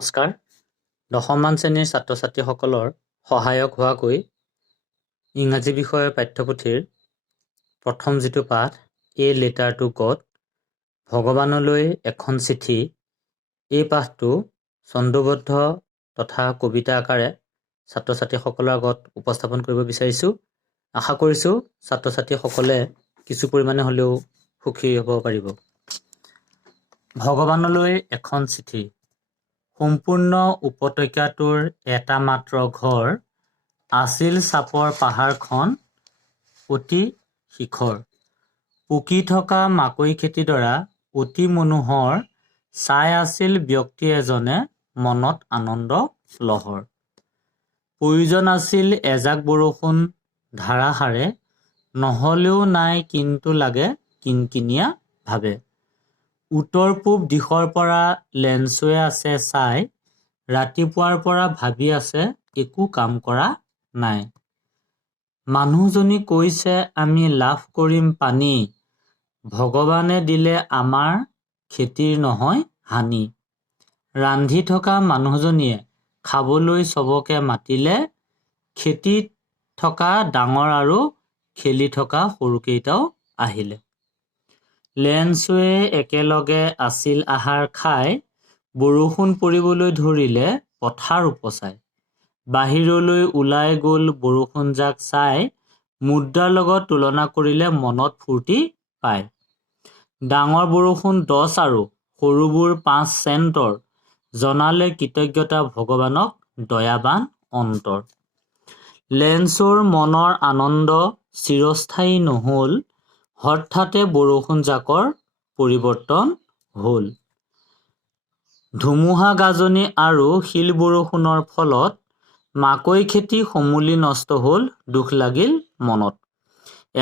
নমস্কাৰ। দশমমান শ্ৰেণীৰ ছাত্ৰ ছাত্ৰীসকলৰ সহায়ক হোৱাকৈ ইংৰাজী বিষয়ৰ পাঠ্যপুথিৰ প্ৰথম যিটো পাঠ এ লেটাৰ টু গড, ভগৱানলৈ এখন চিঠি, এই পাঠটো ছন্দবদ্ধ তথা কবিতা আকাৰে ছাত্ৰ ছাত্ৰীসকলৰ আগত উপস্থাপন কৰিব বিচাৰিছোঁ। আশা কৰিছোঁ ছাত্ৰ ছাত্ৰীসকলে কিছু পৰিমাণে হ'লেও সুখী হ'ব পাৰিব। ভগৱানলৈ এখন চিঠি। সম্পূৰ্ণ উপত্যকাটোৰ এটা মাত্ৰ ঘৰ আছিল চাপৰ পাহাৰখন অতি শিখৰ। পকি থকা মাকৈ খেতিডৰা অতি মনোহৰ, চাই আছিল ব্যক্তি এজনে মনত আনন্দ লহৰ। প্ৰয়োজন আছিল এজাক বৰষুণ ধাৰাসাৰে, নহ'লেও নাই কিন্তু লাগে কিনকিনীয়া ভাৱে। উত্তৰ পূব দিশৰ পৰা লেঞ্চুৱে আছে চাই, ৰাতিপুৱাৰ পৰা ভাবি আছে একো কাম কৰা নাই। মানুহজনী কৈছে আমি লাভ কৰিম পানী, ভগৱানে দিলে আমাৰ খেতিৰ নহয় হানি। ৰান্ধি থকা মানুহজনীয়ে খাবলৈ চবকে মাতিলে, খেতিত থকা ডাঙৰ আৰু খেলি থকা সৰুকেইটাও আহিলে। লেঞ্চুৱে একেলগে আছিল আহাৰ খাই, বৰষুণ পৰিবলৈ ধৰিলে পথাৰ উপচাই। বাহিৰলৈ ওলাই গ'ল বৰষুণজাক চাই, মুদ্ৰাৰ লগত তুলনা কৰিলে মনত ফূৰ্তি পায়। ডাঙৰ বৰষুণ 10 আৰু সৰুবোৰ 5 চেণ্টৰ, জনালে কৃতজ্ঞতা ভগৱানক দয়াবান অন্তৰ। লেঞ্চৰ মনৰ আনন্দ চিৰস্থায়ী নহ'ল, হঠাতে বৰষুণজাকৰ পৰিৱৰ্তন হ'ল। ধুমুহা গাজনি আৰু শিল বৰষুণৰ ফলত মাকৈ খেতি সমূলি নষ্ট হ'ল, দুখ লাগিল মনত।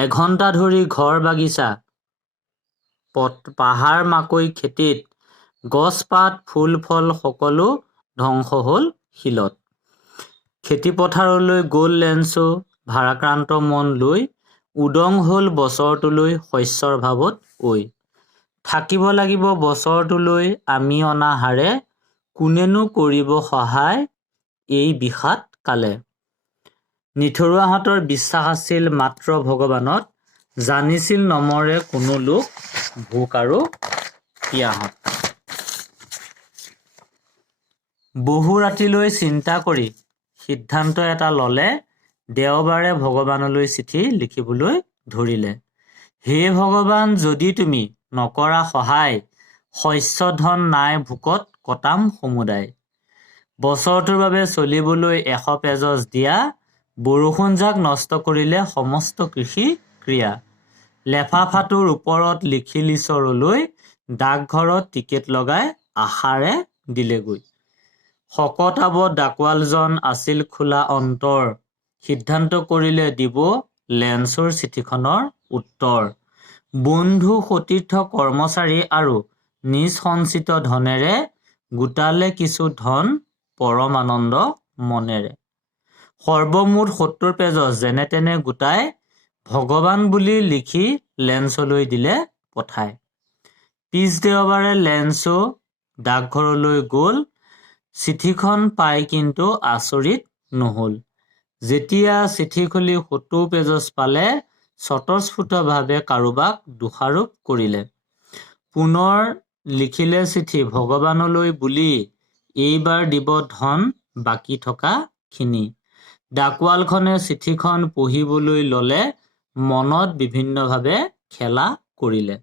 এঘণ্টা ধৰি ঘৰ বাগিচা পাহাৰ মাকৈ খেতিত, গছপাত ফুল ফল সকলো ধ্বংস হ'ল শিলত। খেতিপথাৰলৈ গ'ল লেঞ্চো ভাৰাক্ৰান্ত মন লৈ, উদং হ'ল বছৰটোলৈ শস্যৰ অভাৱত ঐ। থাকিব লাগিব বছৰটোলৈ আমি অনা হাৰে, কোনেনো কৰিব সহায় এই বিষাদ কালে। নিথৰুৱাহঁতৰ বিশ্বাস আছিল মাত্ৰ ভগৱানত, জানিছিল নমৰে কোনো লোক ভোক আৰু পিয়াহত। বহু ৰাতিলৈ চিন্তা কৰি সিদ্ধান্ত এটা ল'লে, দেওবাৰে ভগৱানলৈ চিঠি লিখিবলৈ ধৰিলে। হে ভগৱান, যদি তুমি নকৰা সহায়, শস্য ধন নাই ভোকত কটাম সমুদায়। বছৰটোৰ বাবে চলিবলৈ 100 পেজছ দিয়া, বৰষুণজাক নষ্ট কৰিলে সমস্ত কৃষি ক্ৰিয়া। লেফাফাটোৰ ওপৰত লিখিল ঈশ্বৰলৈ, ডাকঘৰত টিকেট লগাই আশাৰে দিলেগৈ। শকত-আৱত ডাকোৱালজন আছিল খোলা অন্তৰ, সিদ্ধান্ত কৰিলে দিব লেঞ্চৰ চিঠিখনৰ উত্তৰ। বন্ধু সতীৰ্থ কৰ্মচাৰী আৰু নিজ সঞ্চিত ধনেৰে, গোটালে কিছু ধন পৰম আনন্দ মনেৰে। সৰ্বমুঠ 70 পেজছ যেনে তেনে গোটাই, ভগৱান বুলি লিখি লেঞ্চলৈ দিলে পঠাই। পিছ দেওবাৰে লেঞ্চো ডাকঘৰলৈ গ'ল, চিঠিখন পাই কিন্তু আচৰিত নহ'ল। যেতিয়া চিঠি খুলি 70 পেজছ পালে, স্বতঃস্ফূৰ্তভাৱে কাৰোবাক দোষাৰোপ কৰিলে। পুনৰ লিখিলে চিঠি ভগৱানলৈ বুলি, এইবাৰ দিব ধন বাকী থকা খিনি। ডাকোৱালখনে চিঠিখন পঢ়িবলৈ ল'লে, মনত বিভিন্নভাৱে খেলা কৰিলে।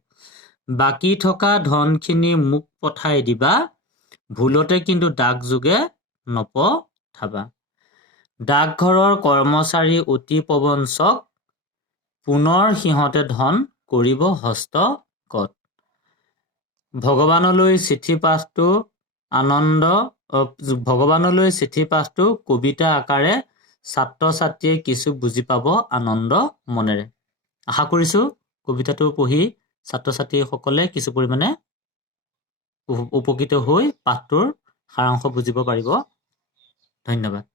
বাকী থকা ধনখিনি মোক পঠাই দিবা, ভুলতে কিন্তু ডাকযোগে নপঠাবা। ডাকঘৰৰ কৰ্মচাৰী অতি প্ৰবঞ্চক, পুনৰ সিহঁতে ধন কৰিব হস্তগত। ভগৱানলৈ চিঠি পাঠটো কবিতা আকাৰে ছাত্ৰ ছাত্ৰীয়ে কিছু বুজি পাব আনন্দ মনেৰে। আশা কৰিছোঁ কবিতাটো পঢ়ি ছাত্ৰ ছাত্ৰীসকলে কিছু পৰিমাণে উপকৃত হৈ পাঠটোৰ সাৰাংশ বুজিব পাৰিব। ধন্যবাদ।